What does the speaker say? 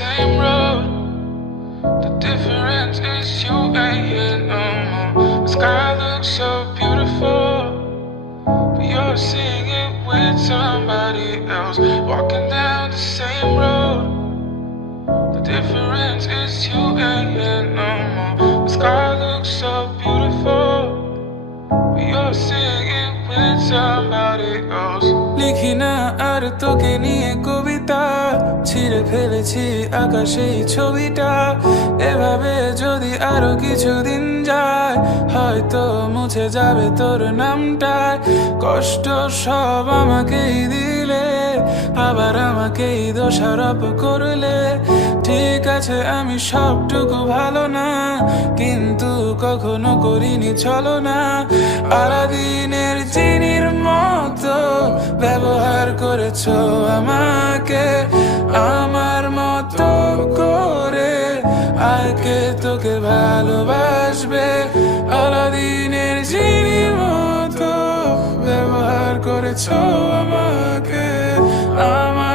same road. The difference is you ain't here no more. The sky looks so beautiful, but you're seeing it with somebody else. Walking down the same road. The difference is you ain't here no more. The sky looks so beautiful, but you're seeing it with somebody else. লিখি না আর তোকে নিয়ে কবিতা, ছিঁড়ে ফেলেছি আকাশেই ছবিটা। এভাবে যদি আরো কিছুদিন যায়, হয়তো মুছে যাবে তোর নামটায়। কষ্ট সব আমাকেই দিলে, আবার আমাকেই দোষারোপ করলে। ঠিক আছে আমি সবটুকু ভালো না, কিন্তু কখনো করিনি চলো না। আলাদিনের চিনির মতো ব্যবহার করেছো আমাকে, আমার মতো করে আজকে তোকে ভালোবাসবে। আলাদিনের চিনির মতো ব্যবহার করেছো আমাকে, আমার